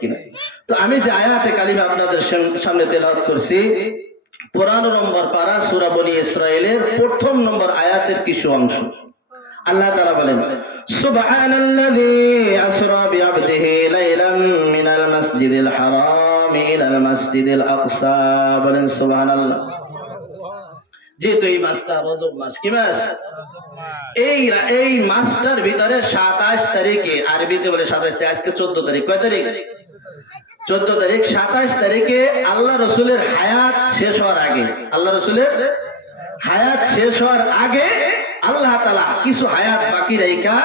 কিনা তো আমি যে আয়াতে কালিমা আপনাদের সামনে তেলাওয়াত করছি পনেরো নম্বর পারা সুরা বনি ইসরায়েলের প্রথম নম্বর আয়াতের কিছু অংশ। আল্লাহ তাআলা বলেন, সুবহানাল্লাযী আসরা বিআবদিহি লাইলাম মিনাল মাসজিদিল হারাম ইলাল মাসজিদিল আকসা। বলেন, সুবহানাল্লাহ। যেহেতু এই মাসটা কি মাস? এই এই মাসটার ভিতরে সাতাশ তারিখে আরবিতে বলে সাতাশ আজকে চোদ্দ তারিখ, কয় তারিখ? চোদ্দ তারিখ সাতাশ তারিখে আল্লাহ রসুলের হায়াত শেষ হওয়ার আগে, আল্লাহ রসুলের হায়াত শেষ হওয়ার আগে আল্লাহ তালা কিছু হায়াত বাকি রেখা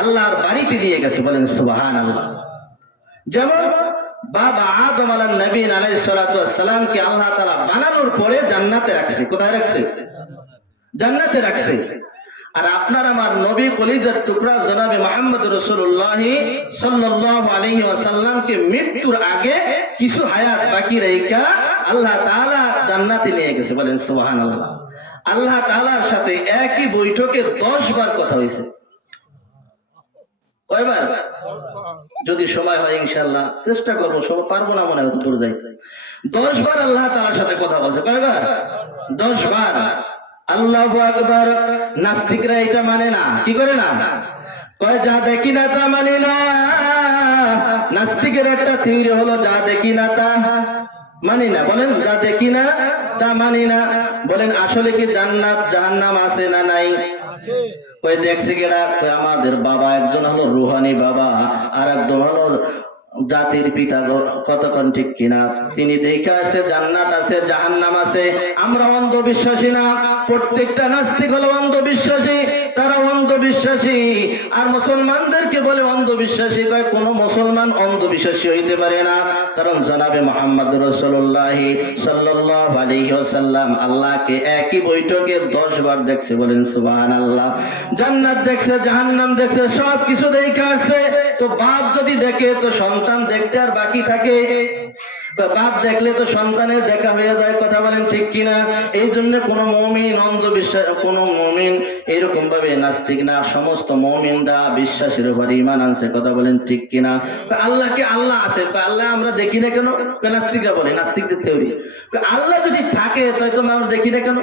আল্লাহর বাড়িতে দিয়ে গেছে, বলেন সুবাহান আল্লাহ যেমন বাবা আদম আলান নবীন আলাইহিস সালাতু সালামকে আল্লাহ তালা বানানোর পরে জান্নাতে রাখছে। কোথায় রাখছে? জান্নাতে রাখছে। আর আপনার আমার নবী কলিজার টুকরা জনাবে মোহাম্মদ রসুল্লাহ ওয়াসাল্লামকে মৃত্যুর আগে কিছু হায়াত বাকি রেখা আল্লাহ তাআলা জান্নাতে নিয়ে গেছে। বলেন সুবহানাল্লাহ। আল্লাহ তাআলার সাথে একই বৈঠকে 10 বার কথা হয়েছে কয়বার? যদি সময় হয় ইনশাল্লাহ চেষ্টা করব, সব পারব না মনে হয় দূর দশ বার আল্লাহ তাআলার সাথে কথা বলছে। কয়বার? দশ বার। আল্লাহ নাস্তিকরা এটা মানে না। কি করে না? কয়, যা দেখি না তা না। নাস্তিকের একটা থিওরি হলো, যা দেখি না তা মানি না। বলেন, যা দেখি না তা মানি না। বলেন, আসলে কি জান্নাত, জাহান্নাম আছে না নাই? কই দেখছি গেরা। আমাদের বাবা একজন হলো রুহানি বাবা আর একজন হলো জাতির পিতা কতক্ষণ ঠিক কিনা? তিনি দেখে আছে জান্নাত আছে, জাহান্নাম আছে। আমরা অন্ধবিশ্বাসী না, প্রত্যেকটা নাস্তিক হলো অন্ধবিশ্বাসী তারা অন্ধবিশ্বাসী। আর মুসলমানদেরকে বলে অন্ধবিশ্বাসী, কয় কোন মুসলমান অন্ধবিশ্বাসী হইতে পারে না। কারণ জনাবে মোহাম্মদ রসুল্লাহ সাল্লাহ আলাইহি আল্লাহকে একই বৈঠকে দশ বার দেখছে, বলেন সুবাহান আল্লাহ জান্নাত দেখছে, জাহান্নাম দেখছে সব কিছু দেখে আসছে তো বাপ যদি দেখে, তো সন্তান দেখতে আর বাকি থাকে। বাপ দেখলে তো সন্তানের দেখা হয়ে যায়, কথা বলেন ঠিক কিনা? এই জন্য কোন মমিন, অন্ধবিশ্বাস, কোন মমিন এরকম ভাবে নাস্তিক না। সমস্ত মমিনরা বিশ্বাসের উপর ইমান আনছে, কথা বলেন ঠিক কিনা? তো আল্লাহকে আল্লাহ আছে? তো আল্লাহ আমরা দেখি না কেন? নাস্তিকরা বলে, নাস্তিকদের থিওরি আল্লাহ যদি থাকে তাই তো আমরা দেখি না কেন?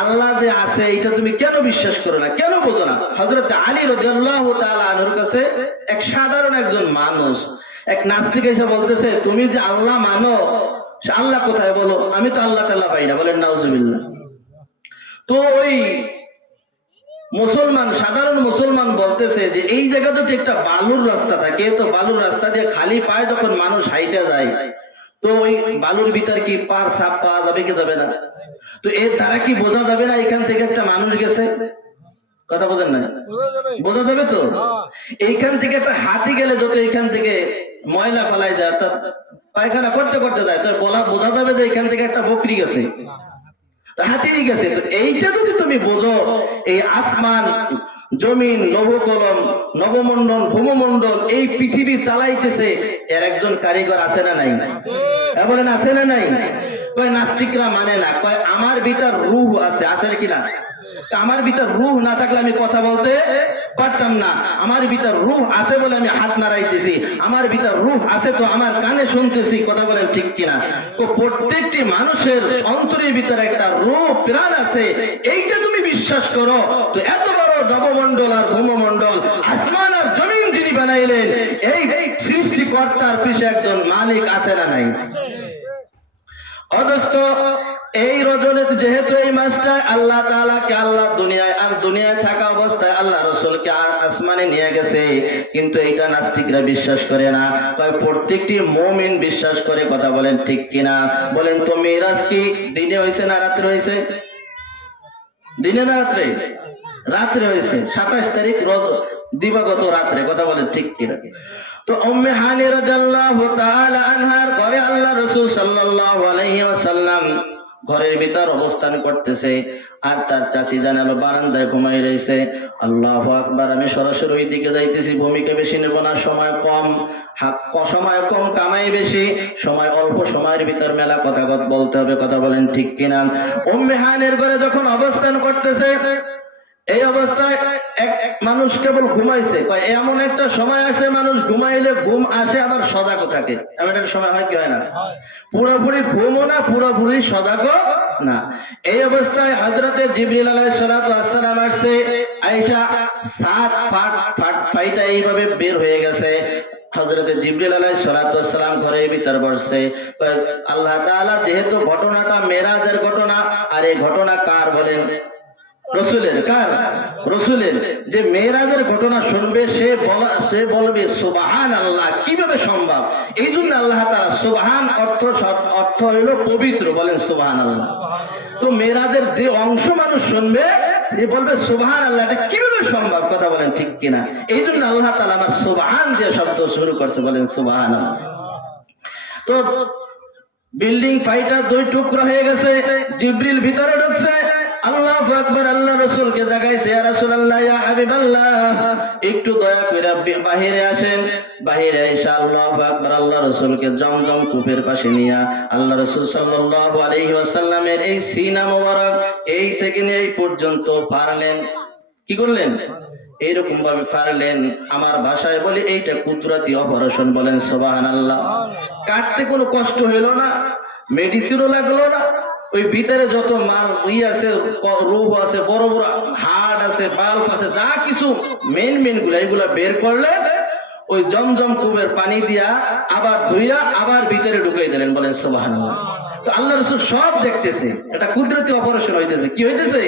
আল্লাহ যে আছে এটা তুমি কেন বিশ্বাস করো না? কেন বোঝো না? হজরত আলী তাআলা কাছে এক সাধারণ একজন মানুষ, এক নাস্তিক এসে বলতেছে, তুমি যে আল্লাহ মানো আল্লাহ কোথায় বলো? আমি তো আল্লাহ টাল্লাহ পাই না। বলেন, নাউজুবিল্লাহ। তো ওই মুসলমান, সাধারণ মুসলমান বলতেছে যে, এই জায়গা যদি একটা বালুর রাস্তা থাকে, তো বালুর রাস্তা দিয়ে খালি পায় যখন মানুষ হাইটে যায়, তো ওই বালুর ভিতর কি পার সাপ পাওয়া যাবে কি যাবে না? তো এর দ্বারা কি বোঝা যাবে না এখান থেকে একটা মানুষ গেছে? কথা বোঝেন না? বোঝা যাবে। তো? এইখান থেকে একটা হাতি গেলে যত এইখান থেকে ময়লা ফেলাই যায় অর্থাৎ পায়খানা করতে করতে যায় তো বলা বোঝা যাবে যে এখান থেকে একটা বকরি গেছে। হাতিরই গেছে। তো এইটা যদি তুমি বোঝো এই আসমান জমিন নবকলম নবমন্ডল ভূমমন্ডল এই পৃথিবী চালাইতেছে এর একজন কারিগর আছে না নাই? হ্যাঁ বলেন আছে না নাই? কয় নাস্তিকরা মানে না, কয় আমার ভিতর রূহ আছে আছে কি না? আমার ভিতর রূহ না থাকলে আমি কথা বলতে পারতাম না। আমার ভিতর রূহ আছে বলে আমি হাত নাড়াইতেছি। আমার ভিতর রূহ আছে তো আমার কানে শুনতেছি, কথা বলেন ঠিক কিনা? তো প্রত্যেকটি মানুষের অন্তরের ভিতরে একটা রূহ, প্রাণ আছে। এইটা তুমি বিশ্বাস করো। তো এত বড় নবমন্ডল আর ভূমমন্ডল আসমান আর জমিন যিনি বানাইলেন, এই সৃষ্টিকর্তার পিছে একজন মালিক আছে না নাই? অথচ এই রজনীতে যেহেতু এই মাসটা আল্লাহ তাআলাকে আল্লাহ দুনিয়ায় আর দুনিয়ায় থাকা অবস্থায় আল্লাহ রসুলকে আসমানে নিয়ে গেছে, কিন্তু এইটা নাস্তিকরা বিশ্বাস করে না। কয় প্রত্যেকটি মুমিন বিশ্বাস করে কথা বলেন ঠিক কিনা? বলেন, তো মেরাজ কি দিনে হয়েছে না রাত্রে হয়েছে দিনে না রাত্রে? রাত্রে হয়েছে সাতাশ তারিখ দিবাগত রাত্রে, কথা বলেন ঠিক কিনা? তো উম্মে হানি রাদিয়াল্লাহু তাআলা আনহার ঘরে আল্লাহ রাসূল সাল্লাল্লাহু আলাইহি ওয়াসাল্লাম ঘরের ভিতর অবস্থান করতেছে আর তার চাচি জানালো বারান্দায় ঘুমাই রয়েছে। আল্লাহ আকবার, আমি সরাসরি ওই দিকে যাইতেছি, ভূমিকা বেশি নেব না, সময় কম। সময় কম, কামাই বেশি। সময় অল্প, সময়ের ভিতর মেলা কথা বলতে হবে, কথা বলেন ঠিক কিনা? উম্মে হানের ঘরে যখন অবস্থান করতেছে এই অবস্থায় এক মানুষ কেবল ঘুমাইছে। এমন একটা সময় আছে, মানুষ ঘুমাইলে ঘুম আসে, আবার সজাগও থাকে। এমন একটা সময় হয় কি হয় না? পুরোপুরি ঘুমও না, পুরোপুরি সজাগও না। এই অবস্থায় হজরতে জিবরিল আলাই আসছে, আয়েশা, সাত ফাট ফাট ফাইটা এইভাবে বের হয়ে গেছে। হজরতে জিবরিল আলাই সালাম ঘরে ভিতর বসছে। আল্লাহ তাআলা যেহেতু ঘটনাটা মেরাজের ঘটনা, আর এই ঘটনা কার বলেন? রসুলের কার? রসুলের। যে মেয়েরাজের ঘটনা শুনবে, সে বলা সে বলবে সুবাহান আল্লাহ কীভাবে সম্ভব? এই জন্য আল্লাহ তারা সুবাহান অর্থ অর্থ হইল পবিত্র, বলেন সুবাহান আল্লাহ তো মেয়েরাজের যে অংশ মানুষ শুনবে, সে বলবে সুবাহান আল্লাহ এটা কীভাবে সম্ভব? কথা বলেন ঠিক কিনা। এই জন্য আল্লাহ তালা আমার সুবাহান দিয়ে শব্দ শুরু করছে, বলেন সুবাহান তো বিল্ডিং ফাইটার দুই টুকরো হয়ে গেছে, জিব্রিল ভিতরে ঢুকছে আল্লাহ আকবার আল্লাহ রসুলকে দেখাইছে ইয়া রাসূলুল্লাহ, ইয়া হাবিবাল্লাহ। একটু দয়া করে বাহিরে আসেন। বাহিরে এসে আল্লাহ আকবার আল্লাহ রসুলকে জমজম কূপের পাশে নিয়ে, আল্লাহ রসুল সাল্লাল্লাহু আলাইহি ওয়াসাল্লামের এই সিনা মোবারক এই থেকে নিয়ে এই পর্যন্ত পারলেন। কি করলেন? এইরকম ভাবে পারলেন। আমার ভাষায় বলে, এইটা কুদরতি অপারেশন বলেন সোবাহান আল্লাহ কাটতে কোনো কষ্ট হইল না? মেডিসিনও লাগল না? ওই ভিতরে যত মাল, ই আছে রূপ আছে, বড় বড় হাড় আছে, বাল্ব আছে, যা কিছু মেন মেনগুলা, এগুলা বের করলে ওই জমজম কুবের পানি দিয়া আবার ধুইয়া আবার ভিতরে ঢুকাই দিলেন, বলেন সোবাহ আল্লাহ রসুল সব দেখতেছে। এটা কুদরতি অপারেশন হইতেছে। কি হইতেছে?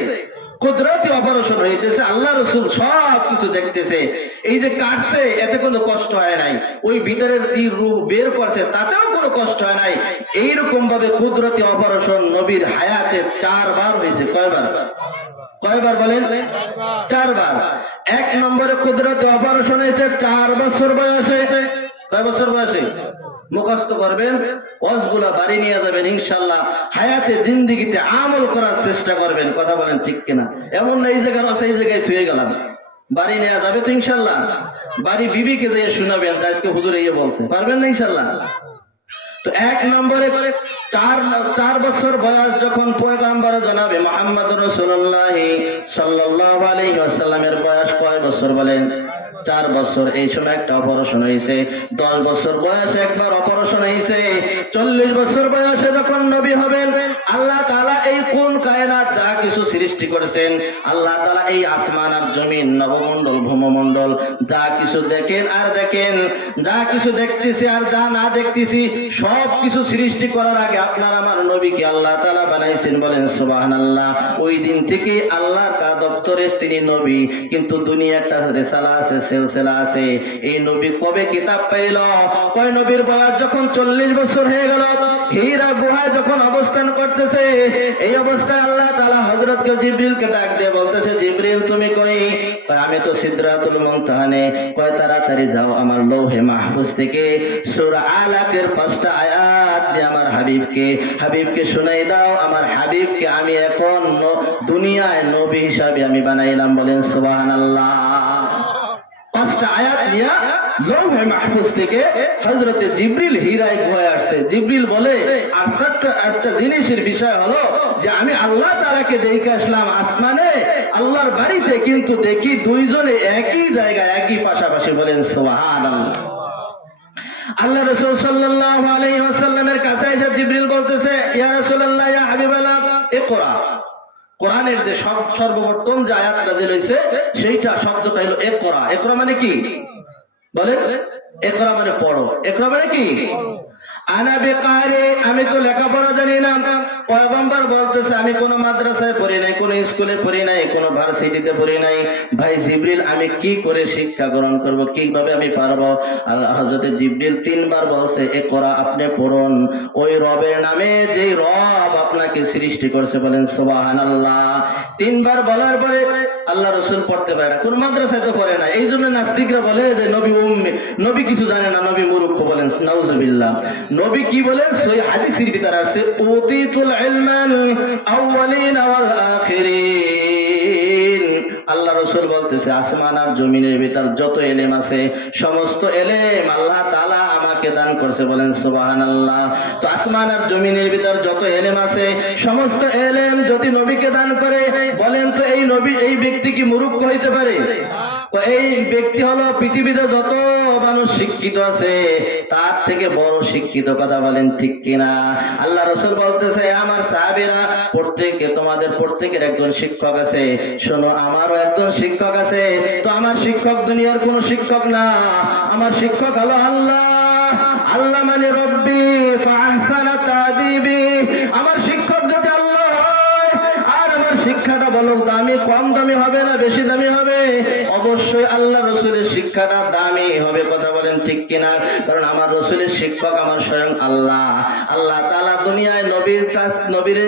কুদরতি অপারেশন হইতেছে, আল্লাহ রসুল সব কিছু দেখতেছে। এই যে কাটছে, এতে কোনো কষ্ট হয় নাই। ওই ভিতরের যে রূপ বের করছে, তাতেও কোনো কষ্ট হয় নাই। এইরকম ভাবে কুদরতি অপারেশন নবীর হায়াতে চারবার হয়েছে। কয়বার? কয়বার বলেন? চারবার। এক নম্বরে কুদরতি অপারেশন হয়েছে, চার বছর বয়সে কয় বছর বয়সে? মুখস্থ করবেন, অজগুলা বাড়ি নিয়ে যাবেন, ইনশাল্লাহ হায়াতে জিন্দিগিতে আমল করার চেষ্টা করবেন। কথা বলেন ঠিক কিনা? এমন না, এই আছে এই জায়গায় থুয়ে গেলাম। বাড়ি নেওয়া যাবে তো ইনশাল্লাহ। বাড়ি বিবিকে দিয়ে শোনাবেন আজকে হুজুরে ইয়ে বলছে। পারবেন না ইনশাল্লাহ? তো এক নম্বরে করে চার চার বছর বয়স যখন পয়গাম্বর জানাবে মোহাম্মদ রসুল্লাহ সাল্লাল্লাহু আলাইহি বয়স কয় বছর বলেন? চার বছর। এই সময় একটা অপারেশন হয়েছে। দশ বছর বয়সে একবার অপারেশন হয়েছে। চল্লিশ বছর বয়সে যখন নবী হবেন, আল্লাহ তাআলা এই কোন কায়নাত যা কিছু সৃষ্টি করেছেন, আল্লাহ তাআলা এই আসমান আর জমিন, নবমণ্ডল, ভূমমণ্ডল যা কিছু দেখেন আর দেখেন, যা কিছু দেখতেছি আর যা না দেখতেছি, সব কিছু সৃষ্টি করার আগে আপনার আমার নবীকে আল্লাহ তালা বানাইছেন বলেন, সুবহানাল্লাহ। ওই দিন থেকে আল্লাহ তা দপ্তরে তিনি নবী, কিন্তু দুনিয়া একটা রেসালা আছে সিলসিলা আছে। এই নবী কবে কিতাব পাইল? কয় নবীর বয়স যখন চল্লিশ বছর হয়ে গেল, হীরা গুহায় যখন অবস্থান করতেছে, এই অবস্থায় আল্লাহ তাআলা হযরতকে জিবরিলকে ডাক দিয়ে বলতেছে, জিবরিল, তুমি কই? আমি তো সিদরাতুল মুনতাহানে। কয়, তাড়াতাড়ি যাও আমার লৌহে মাহফুজ থেকে। সূরা আলাকের পাঁচটা আয়াত দিয়ে আমার হাবিবকে হাবিবকে শুনাই দাও। আমার হাবিবকে আমি এখন দুনিয়ায় নবী হিসাবে আমি বানাইলাম বলেন সুবহানাল্লাহ। পাঁচটা আয়াত নিয়ে লৌহে মাহফুজ থেকে হজরতে জিবরিল হীরায় গুহায় আসছে। জিবরিল বলে ছোট্ট একটা জিনিসের বিষয় হলো যে আমি আল্লাহ তারাকে দেখে আসলাম আসমানে, আল্লাহর বাড়িতে কিন্তু দেখি দুইজনে একই জায়গায়, একই পাশাপাশি বলেন সোহান আল্লাহ রসুল সাল্লাল্লাহু আলাইহি ওয়াসাল্লামের কাছে এসে জিবরিল বলতেছে, ইয়া রাসূলুল্লাহ, ইয়া হাবিবাল্লাহ, ইকরা। কোরআনের যে সব সর্বপ্রথম যে আয়াত যে রয়েছে সেইটা শব্দটা হলো একরা। একরা মানে কি? বলে একরা মানে পড়ো। একরা মানে কি? আনা বেকারে আমি তো লেখাপড়া জানি না। পয়গম্বর বলতেছে আমি কোনো মাদ্রাসায় পড়ি নাই কোনো স্কুলে পড়ি নাই, কোনো ভার্সিটিতে পড়ি নাই। ভাই জিবরিল, আমি কি করে শিক্ষা গ্রহণ করব, কীভাবে আমি পারব? আল্লাহ জিবরিল তিনবার বলছে, এ করা আপনি পড়ুন। ওই রবের নামে যে রব আপনাকে সৃষ্টি করছে বলেন আল্লাহ তিনবার বলার পরে আল্লাহ রসুল পড়তে পারে না। কোন মাদ্রাসায় তো পড়ে না। এই জন্য নাস্তিকরা বলে যে নবী উম্মি, নবী কিছু জানে না, নবী মুরুক্ষ বলেন, নাউজুবিল্লাহ। নবী কি বলেন সই হাদিসের ভিতরে আছে, উতিতুল ইলমান আউয়ালিন ওয়াল আখিরিন আল্লাহ রসুল বলতেছে, আসমান আর জমিনের ভিতর যত এলেম আছে, সমস্ত এলেম আল্লাহ তাআলা আমাকে দান করছে বলেন সুবাহান আল্লাহ তো আসমান আর জমিনের ভিতর যত এলেম আছে, সমস্ত এলেম যদি নবীকে দান করে, বলেন তো এই নবী, এই ব্যক্তি কি মুরুক্ষ হইতে পারে? তো এই ব্যক্তি হলো পৃথিবীতে যত মানুষ শিক্ষিত আছে, তার থেকে বড় শিক্ষিত কথা বলেন, ঠিক কিনা? আল্লাহ রসুল বলতেছে আমার সাহাবিরা, প্রত্যেকে তোমাদের প্রত্যেকের একজন শিক্ষক আছে। শোনো, আমারও একজন শিক্ষক আছে। তো আমার শিক্ষক দুনিয়ার কোনো শিক্ষক না। আমার শিক্ষক হলো আল্লাহ। আল্লাহ মানে রব্বি আমার শিক্ষক যদি আল্লাহ হয়, আর আমার শিক্ষাটা বলো দামি কম দামি হবে না বেশি দামি হবে? অবশ্যই আল্লাহ রসুলের শিক্ষাটা দামি হবে, কথা বলেন ঠিক কিনা? কারণ আমার রসুলের শিক্ষক আমার স্বয়ং আল্লাহ। আল্লাহ তাআলা দুনিয়ায় নবীর কাছ নবীর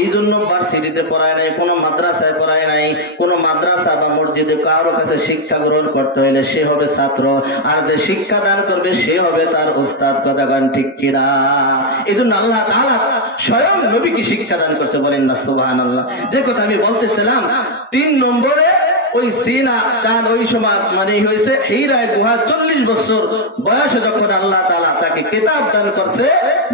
এই জন্য ভার্সিটিতে পড়ায় নাই, কোনো মাদ্রাসায় পড়ায় নাই, কোনো মাদ্রাসা বা মসজিদে কারোর কাছে শিক্ষা গ্রহণ করতে হইলে সে হবে ছাত্র। আর যে শিক্ষা দান করবে, সে হবে তার উস্তাদ কথা গান ঠিক কিনা? এই জন্য আল্লাহ তাআলা স্বয়ং নবীকে শিক্ষা দান করছে, বলেন না সুবহান আল্লাহ যে কথা আমি বলতেছিলাম, তিন নম্বরে ওই সিনা চাঁদ ওই সময় মানে হয়েছে হিরায় গুহা চল্লিশ বছর বয়সে যখন আল্লাহ তালা তাকে কিতাব দান করছে,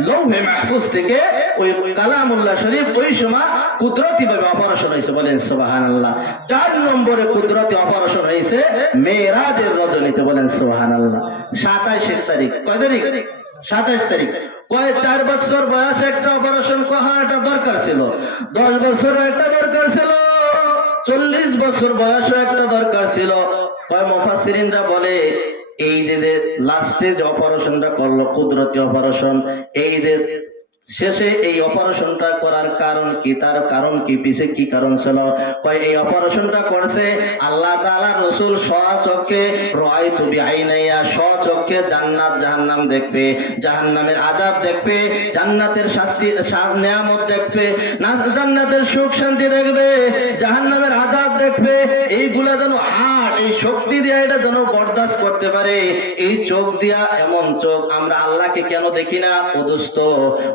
লৌহে মাহফুজ থেকে ওই কালামুল্লাহ শরীফ ওই সময় কুদরতি ভাবে অপারেশন হয়েছে বলেন সুবাহান আল্লাহ চার নম্বরে কুদরতি অপারেশন হয়েছে মেয়েরাজের রজনীতে বলেন সুবাহান আল্লাহ সাতাইশের তারিখ, কয় তারিখ? সাতাইশ তারিখ। কয় চার বছর বয়সে একটা অপারেশন করাটা দরকার ছিল। দশ বছর একটা দরকার ছিল চল্লিশ বছর বয়সও একটা দরকার ছিল। মফাসিরিনরা বলে, এই যে লাস্টে যে অপারেশনটা করল, কুদরতি অপারেশন এই যে শেষে এই অপারেশনটা করার কারণ কি? তার কারণ কি? পিছে কি কারণ ছিল? কয়, এই অপারেশনটা করছে আল্লাহ তাআলা রসুল স্বচক্ষে, রয় তুমি আইনাইয়া স্বচক্ষে জান্নাত জাহান্নাম দেখবে, জাহান্নামের আজাব দেখবে, জান্নাতের শাস্তি নিয়ামত দেখবে, না, জান্নাতের সুখ শান্তি দেখবে, জাহান্নামের আজাব দেখবে, এইগুলা যেন হাট এই শক্তি দিয়ে এটা যেন বরদাস্ত করতে পারে। এই চোখ দিয়া এমন চোখ আমরা আল্লাহকে কেন দেখি না? অদুস্ত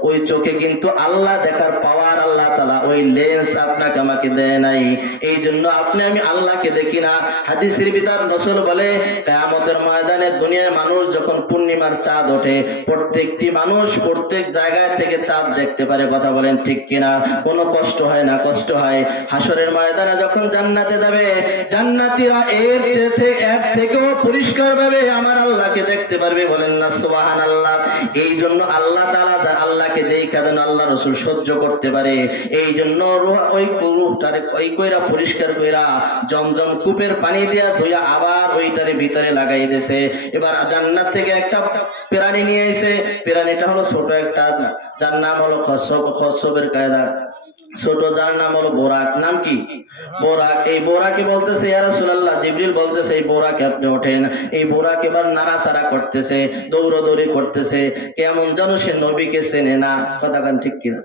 ওই চোখে কিন্তু আল্লাহ দেখার পাওয়ার আল্লাহ তালা ওই লেন্স আপনাকে আমাকে দেয় নাই। এই জন্য আপনি আমি আল্লাহকে দেখি না। হাদিসের বিদার রসুল বলে, কেয়ামতের ময়দানে দুনিয়ার মানুষ যখন পূর্ণিমার চাঁদ ওঠে, প্রত্যেকটি মানুষ প্রত্যেক জায়গায় থেকে চাঁদ দেখতে পারে। কথা বলেন ঠিক কিনা? কোনো কষ্ট হয় না, কষ্ট হয়। হাসরের ময়দানে যখন জান্নাতে যাবে, জান্নাতীরা এর থেকে এক থেকেও পরিষ্কার আমার আল্লাহকে দেখতে পারবে বলেন না সুবাহান আল্লাহ এই জন্য আল্লাহ তার আল্লাহকে যেই কারণে আল্লাহ রসুল সহ্য করতে পারে এই জন্য ওই রূপটারে ওই কইরা পরিষ্কার কইরা জমজম কূপের পানি দিয়া ধুইয়া আবার ওইটারে ভিতরে লাগাই দিয়েছে। এবার জান্নাত থেকে একটা প্রাণী নিয়ে এসে প্রাণীটা হলো ছোট একটা, যার নাম হলো খসব খসবের কায়দা। ছোট যার নাম হলো বোরাক। নাম কি? বোরাক। এই বোরাকে বলতেছে, ইয়া সুলাল্লাহ জিবরিল বলতেছে, এই বোরাকে আপনি ওঠেন। এই বোরাক এবার নাড়াচাড়া করতেছে, দৌড়দৌড়ি করতেছে, কেমন যেন সে নবীকে চেনে না। কথা কান ঠিক কিনা?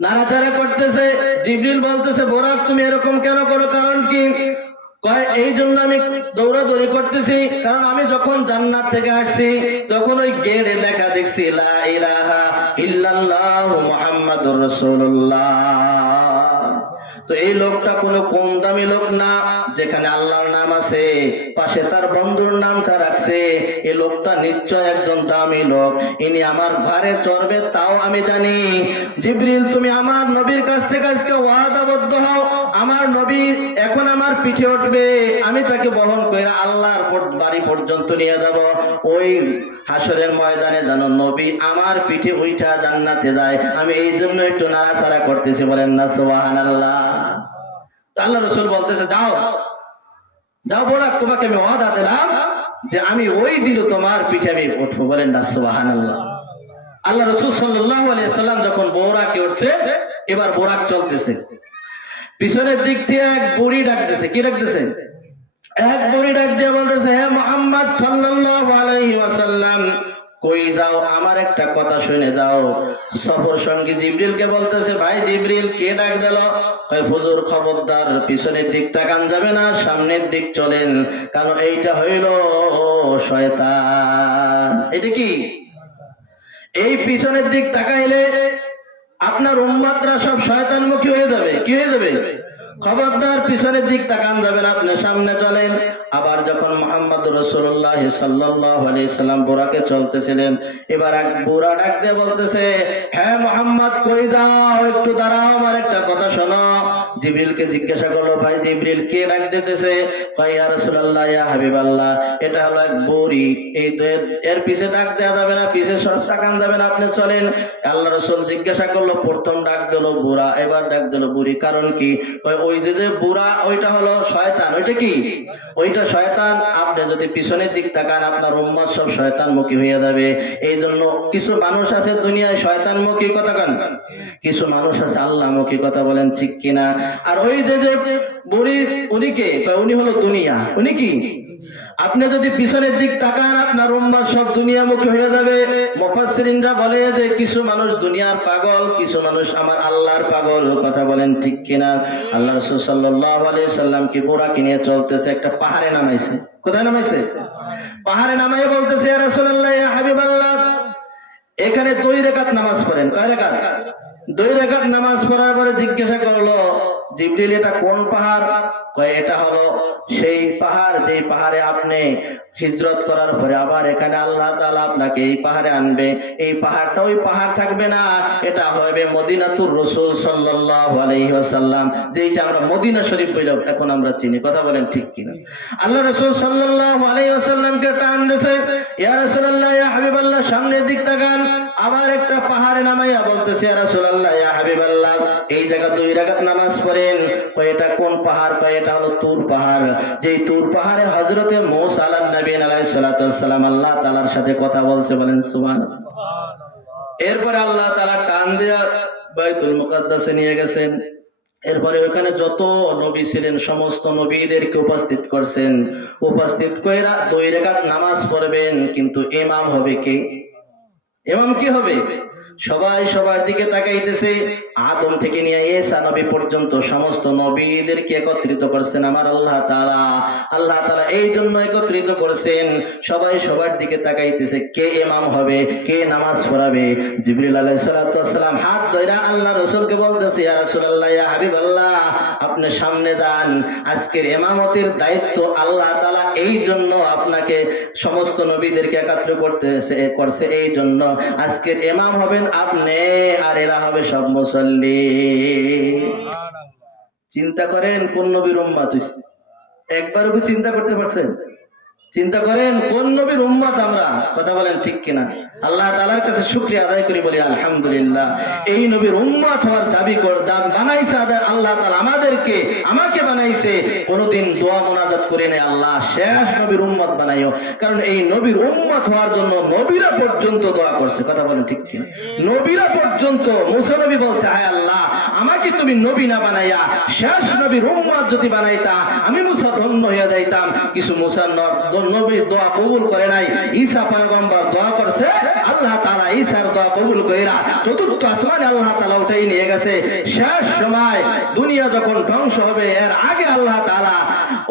নাড়াচাড়া করতেছে, জিবরিল বলতেছে, বোরাক, তুমি এরকম কেন করো? কারণ কি? এই জন্য আমি দৌড়াদৌড়ি করতেছি, কারণ আমি যখন জান্নাত থেকে আসছি, তখন ওই গেড়ে লেখা দেখছি, লা ইলাহা ইল্লাল্লাহু মুহাম্মাদুর রাসূলুল্লাহ। তো এই লোকটা কোনো কম দামি লোক না, যেখানে আল্লাহর নাম আছে, পাশে তার বন্ধুর নামটা রাখছে। এই লোকটা নিশ্চয় একজন দামি লোক, ইনি আমার ঘরে চড়বে তাও আমি জানি। জিবরিল, তুমি আমার নবীর কাছ থেকে আজকে ওয়াদাবদ্ধ হও। আমার নবী এখন আমার পিঠে উঠবে। আমি তাকে বহন করে আল্লাহর বাড়ি পর্যন্ত নিয়ে যাব। ওই হাসরের ময়দানে জানো নবী আমার পিঠে উইঠা জান্নাতে যায়। আমি এই জন্য একটু নাড়াচাড়া করতেছি, বলেন না সুবাহান আল্লাহ আল্লাহ রসুল বলতেছে, যাও যাও বলা তোমাকে আমি ওয়াদা দিলাম যে আমি ওই দিন তোমার পিঠে আমি উঠবো। বলেন না সুবাহান আল্লাহ আল্লাহ রসুল সাল্লাহ সাল্লাম যখন বোরাকে উঠছে, এবার বোরাক চলতেছে। পিছনের দিক থেকে এক বুড়ি ডাকতেছে কি ডাকতেছে এক বুড়ি ডাক দিয়ে বলতেছে, হে মোহাম্মদ সাল্লাল্লাহু আলাইহি ওয়াসাল্লাম কই যাও, আমার একটা কথা শুনে যাও। সফর সঙ্গী জিবরিলকে বলতেছে, ভাই জিবরিল, কে ডাক দিল? হুজুর খবরদার, পিছনের দিক তাকান যাবে না, সামনের দিক চলেন, কারণ এইটা হইল শয়তান। এটা কি? এই পিছনের দিক তাকাইলে আপনার উম্মাতরা সব শয়তানমুখী হয়ে যাবে। কি হয়ে যাবে? খবরদার পিছনের দিক তাকান যাবেন আপনি, সামনে চলেন। আবার যখন মোহাম্মদ রসুল্লাহ সাল্লাম বোরাকে চলতেছিলেন, এবার এক বোরা ডাক দিয়ে বলতেছে হ্যাঁ মোহাম্মদ, কই দাও একটু দাঁড়াও, আমার একটা কথা শোনো। জিবরিলকে জিজ্ঞাসা করল, ভাই জিবরিল, কে ডাক দিতেছে? ভাই, ইয়া রাসূলুল্লাহ, ইয়া হাবিবাল্লাহ, এটা হলো এক বুড়ি, এই এর পিছে ডাক দেওয়া যাবে না, পিছে সর তাকান যাবে না, আপনি চলেন। আল্লাহ রসুল জিজ্ঞাসা করল, প্রথম ডাক দিল বুড়া, এবার ডাক দিল বুড়ি, কারণ কি? ওই- ওই যে যে বুড়া, ওইটা হলো শয়তান, ওইটা কি? ওইটা শয়তান, আপনি যদি পিছনের দিক তাকান, আপনার উম্মত সব শয়তানমুখী হয়ে যাবে। এই জন্য কিছু মানুষ আছে দুনিয়ায় শয়তানমুখী, কথা কান। কিছু মানুষ আছে আল্লাহমুখী, কথা বলেন ঠিক কিনা? আর ওই যে যে বুড়ি উনি কে? উনি হলো দুনিয়া। উনি কি? আপনি যদি পিছনের দিক তাকান, আপনার উম্মাদ সব দুনিয়ামুখী হয়ে যাবে। মুফাসসিরিনরা বলে যে, কিছু মানুষ দুনিয়ার পাগল, কিছু মানুষ আমার আল্লাহর পাগল। কথা বলেন ঠিক কিনা? আল্লাহ রাসূল সাল্লাল্লাহু আলাইহি সাল্লাম কি বুড়াকে নিয়ে চলতেছে? একটা পাহাড়ে নামাইছে। কোথায় নামাইছে? পাহাড়ে নামাই বলতেছে, ইয়া রাসূলুল্লাহ, ইয়া হাবিবাল্লাহ। এখানে দুই রেখাত নামাজ পড়েন। কয় রেখাত? দুই রেখাত নামাজ পড়ার পরে জিজ্ঞাসা করল, জিবরিল, এটা কোন পাহাড়? এটা হলো সেই পাহাড়, যেই পাহাড়ে আপনি হিজরত করার পরে আবার এখানে আল্লাহ আপনাকে এই পাহাড়ে আনবে। এই পাহাড়টা ওই পাহাড় থাকবে না, এটা হবে মদিনাতুর রসুল সাল্লাল্লাহু আলাইহি ওয়াসাল্লাম যেটা আমরা মদিনা শরীফ বলে এখন আমরা চিনি। কথা বলেন ঠিক কিনা? আল্লাহ রসুল সাল্লাল্লাহু আলাইহি ওয়াসাল্লামকে টান দিয়েছে, ইয়া রাসূলুল্লাহ, ইয়া হাবিবাল্লাহ, সামনের দিক তাকান। আবার একটা পাহাড়ে নামাইয়া বলতেছে, ইয়া হাবিবাল্লাহ, এই জায়গা দুই নামাজ পড়েন। এটা কোন পাহাড়? এটা হলো তুর পাহাড়। যেই তুর পাহাড়ে হযরতে আল্লাহ সাথে কথা বলছে বলেন, সুবহানাল্লাহ। এরপরে আল্লাহ তাআলা টান দিয়া বাইতুল মুকাদ্দাসে নিয়ে গেছেন। এরপরে ওখানে যত নবী ছিলেন, সমস্ত নবীদেরকে উপস্থিত করছেন। উপস্থিত কইরা দুই রেখাত নামাজ পড়বেন, কিন্তু ইমাম হবে কে? ইমাম কি হবে? সবাই সবার দিকে তাকাইতেছে। আদম থেকে নিয়ে এসা নবী পর্যন্ত সমস্ত নবীদেরকে একত্রিত করছেন আমার আল্লাহ তাআলা। আল্লাহ তাআলা এই জন্য একত্রিত করছেন। সবাই সবার দিকে তাকাইতেছে, কে এমাম হবে, কে নামাজ পড়াবে। জিবরিল আলাইহিস সালাতু ওয়াসসালাম হাত ধইরা আল্লাহ রাসূলকে বলতেছে, ইয়া হাবিবাল্লাহ, আপনি সামনে যান আজকের ইমামতির দায়িত্ব আল্লাহ তাআলা এই জন্য আপনাকে সমস্ত নবীদেরকে একাত্র করতেছে করছে এই জন্য আজকের এমাম হবেন আপনি, আর এরা হবে সব মুসল্লি। চিন্তা করেন কোন নবীর উম্মাত একবার চিন্তা করতে পারছেন? চিন্তা করেন কোন নবীর উম্মাত আমরা? কথা বলেন ঠিক কিনা? আল্লাহ তাআলার কাছে শুকরিয়া আদায় করি, বলি আলহামদুলিল্লাহ। এই নবীর উম্মাত হওয়ার দাবি কর দাম বানাইছে আল্লাহ তাআলা আমাদেরকে, আমাকে বানাইছে। কোনোদিন দোয়া মোনাজাত করে নেই, আল্লাহ শেষ নবীর উম্মত বানাইও। কারণ এই নবীর উম্মত হওয়ার জন্য নবীরা পর্যন্ত দোয়া করছে, কথা বলেন ঠিক কিনা? নবীরা পর্যন্ত মুসা নবী বলছে, হায় আল্লাহ, আমাকে তুমি নবী না বানাইয়া, শেষ নবীর উম্মত যদি বানাইতা, আমি মুসা ধন্য হইয়া যাইতাম। কিছু মুসান্নর নবীর দোয়া কবুল করে নাই। ঈসা পয়গম্বর দোয়া করছে, আল্লাহ তালা ঈসার দোয়া কবুল কইরা চতুর্থ আসমানে আল্লাহ তালা উঠাই নিয়ে গেছে। শেষ সময় দুনিয়া যখন ধ্বংস হবে, এর আগে আল্লাহ তাআলা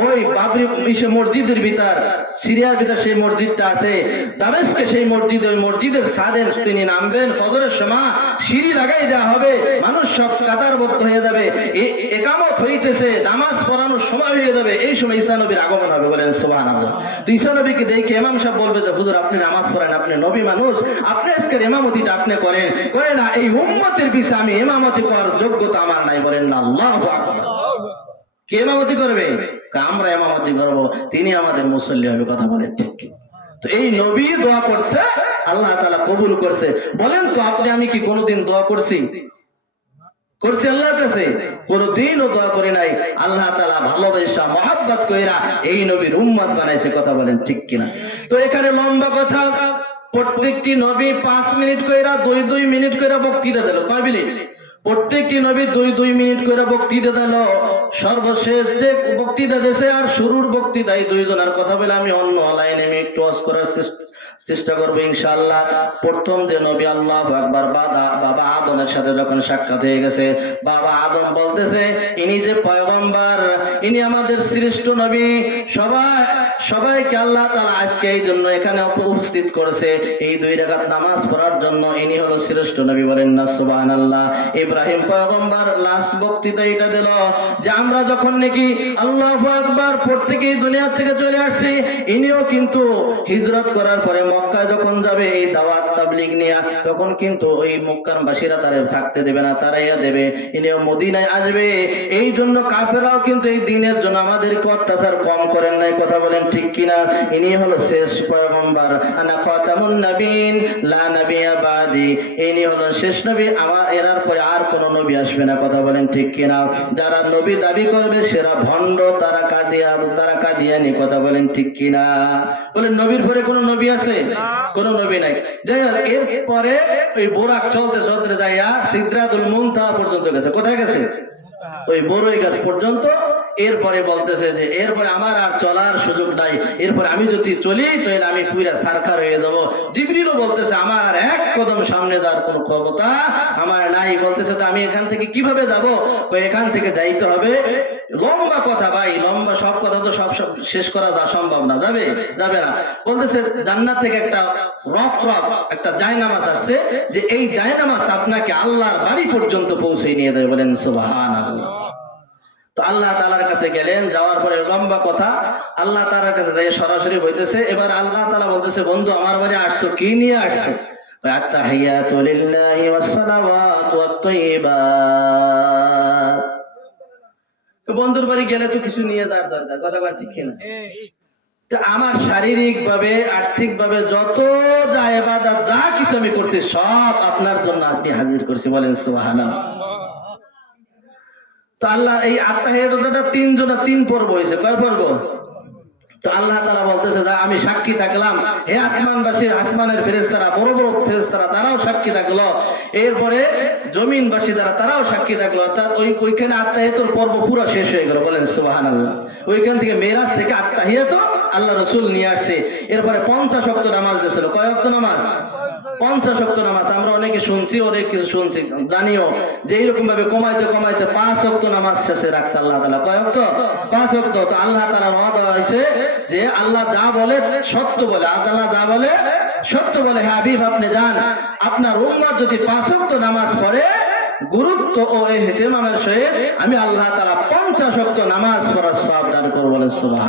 ওই বাবরি ইসে মসজিদের ভিতর সিরিয়ার ভিতর সেই মসজিদটা আছে। দামেস্কে সেই মসজিদ, ওই মসজিদের সাদের তিনি নামবেন, ফজরের সময় সিঁড়ি লাগাই দেওয়া হবে, মানুষ সব কাতারবদ্ধ হয়ে যাবে। একামত হইতেছে, নামাজ পড়ানোর সময় হয়ে যাবে। এই সময় ঈসা নবীর আগমন হবে বলেন সুবহান আল্লাহ ঈসা নবীকে দেখে ইমাম সাহেব বলবে যে, হুজুর, আপনি নামাজ পড়েন, আপনি নবী মানুষ। আপনি আজকের ইমামতিটা আপনি করেন। করে না, এই উম্মতের বিষয়ে আমি ইমামতি করার যোগ্যতা আমার নাই বলেন না, আল্লাহ কে এমামতি করবে? আমরা এমামতি করব, তিনি আমাদের মুসল্লি হবে, কথা বলেন ঠিক তো এই নবী দোয়া করছে, আল্লাহ তাআলা কবুল করছে। বলেন তো, আপনি, আমি কি কোনোদিন দোয়া করছি? করছি আল্লাহর কাছে? কোনদিনও দোয়া করে নাই। আল্লাহ তালা ভালোবাসা, মহাব্বত কইরা এই নবীর উম্মত বানাইছে, কথা বলেন ঠিক কিনা? তো এখানে লম্বা কথা, প্রত্যেকটি নবী পাঁচ মিনিট কইরা, দুই দুই মিনিট কইরা বক্তৃতা দিল। কয় মিনিট? প্রত্যেকটি নবী দুই দুই মিনিট করে বক্তৃতা দিল। সর্বশেষ যে বক্তৃতা দিয়েছে আর শুরুর বক্তৃতা, এই দুইজনের কথা বলে আমি অন্য লাইনে আমি একটু ওয়াজ করার চেষ্টা করব ইনশাআল্লাহ। প্রথম যে নবী আল্লাহ একবার বাবা বাবা আদমের সাথে যখন সাক্ষাৎ হয়ে গেছে, বাবা আদম বলতেছে, ইনি যে পয়গম্বর, ইনি আমাদের শ্রেষ্ঠ নবী, সবাই সবাইকে আল্লাহ তালা আজকে এই জন্য এখানে উপস্থিত করেছে। এই দুই রাকাত নামাজ পড়ার জন্য ইনি হলো শ্রেষ্ঠ নবী বলেন না সুবাহান আল্লাহ ইব্রাহিম পয়গম্বর লাস্ট বক্তৃতা এটা দিল যে, আমরা যখন নাকি আল্লাহ একবার গিয়ে দুনিয়া থেকে চলে আসছি, ইনিও কিন্তু হিজরত করার পরে মক্কায় যখন যাবে, এই দাওয়াত তাবলিগ নিয়ে, তখন কিন্তু ওই মক্কার বাসীরা তারা থাকতে দেবে না, তারাইয়া দেবে। ইনিও মদিনায় আসবে। এই জন্য কাফেরাও কিন্তু এই দিনের জন্য আমাদেরকে অত্যাচার কম করেন নাই, কথা বলেন ঠিক কিনা? ইনি হলো শেষ পয়গম্বর। আনা খাতামুন নবীন, লা নবিয়া বাদি। ইনি হলো শেষ নবী, আমার এরার পরে আর কোনো নবী আসবে না, কথা বলেন ঠিক কিনা? যারা নবী দাবি করবে, সেরা ভণ্ড, তারা কাদিয়া তারা কাদিয়ানি কথা বলেন ঠিক কিনা? বলেন, নবীর পরে কোনো নবী আছে কোনো নবী নাই। যাই হোক এরপরে ওই বোরাক চলতে চলতে যাইয়া সিদ্ধাতুল মুনতাহা পর্যন্ত গেছে। কোথায় গেছে? ওই বড়ই গাছ পর্যন্ত এরপরে বলতেছে যে, এরপরে আমার আর চলার সুযোগ নাই। এরপরে আমি যদি চলি, তাহলে আমি পুরা সারখার হয়ে যাব। জিবরিলও বলতেছে, আমার এক কদম সামনে যাওয়ার কোনো ক্ষমতা আমার নাই। বলতেছে, তো আমি এখান থেকে কীভাবে যাব? এখান থেকে যাইতে হবে। লম্বা কথা ভাই, লম্বা সব কথা তো সব শেষ করা যা সম্ভব না। যাবে? যাবে না। বলতেছে, জান্নাত থেকে একটা রফ রফ, একটা জায়নামাজ আসছে, যে এই জায়নামাজ আপনাকে আল্লাহর বাড়ি পর্যন্ত পৌঁছে নিয়ে দেবে। বলেন সুবাহান আল্লাহ তো আল্লাহ তালার কাছে গেলেন, যাওয়ার পরে লম্বা কথা, আল্লাহ তালার কাছে যাই সরাসরি হইতেছে, এবার আল্লাহ তালা বলতেছে, বন্ধু, আমার বাড়ি আসছো, কি নিয়ে আসছো? বন্ধুর বাড়ি গেলে তো কিছু নিয়ে যার দরকার, কথা ঠিক না আমার শারীরিক ভাবে আর্থিক ভাবে যত যা এবার যা কিছু আমি করছি, সব আপনার জন্য আপনি হাজির করছি, বলেন সোহানা তো আল্লাহ এই আত্মাহিয়াটা তিন জনা তিন পর্ব হয়েছে, কয় পর্ব? তো আল্লাহ তারা বলতেছে, যে, আমি সাক্ষী থাকলাম। হে আসমানবাসী, আসমানের ফেরেস্তারা বড় বড় ফেরেস্তারা তারাও সাক্ষী থাকল। এরপরে জমিনবাসী যারা তারাও সাক্ষী থাকল। অর্থাৎ ওই, ওইখানে আত্মাহিয়াতুর পর্ব পুরো শেষ হয়ে গেল। বলেন সুবাহান আল্লাহ ওইখান থেকে মেরাজ থেকে আত্মাহিয়াত আল্লাহ রসুল নিয়ে আসছে। এরপরে পঞ্চাশ অক্ট নামাজ দিয়েছিল। কয় অক্ট নামাজ? পঞ্চাশ অক্ট নামাজ, আমরা অনেকে শুনছি, অনেক কিছু শুনছি, জানিও যে এইরকম ভাবে কমাইতে কমাইতে পাঁচ অক্ট নামাজ শেষে রাখছে আল্লাহ তালা কয় অক্ট পাঁচ অক্ট তো আল্লাহ তালা মহাদ হয়েছে যে আল্লাহ যা বলে সত্য বলে, আল্লাহ যা বলে সত্য বলে। হ্যাঁ হাবিব, আপনি যান। আপনার উম্মাদ যদি পাঁচ অক্ট নামাজ পড়ে, গুরুত্ব ও এহতেমামের সহিত আমি আল্লাহ তালা পঞ্চাশ অক্ট নামাজ পড়ার সব দান করব সুবাহ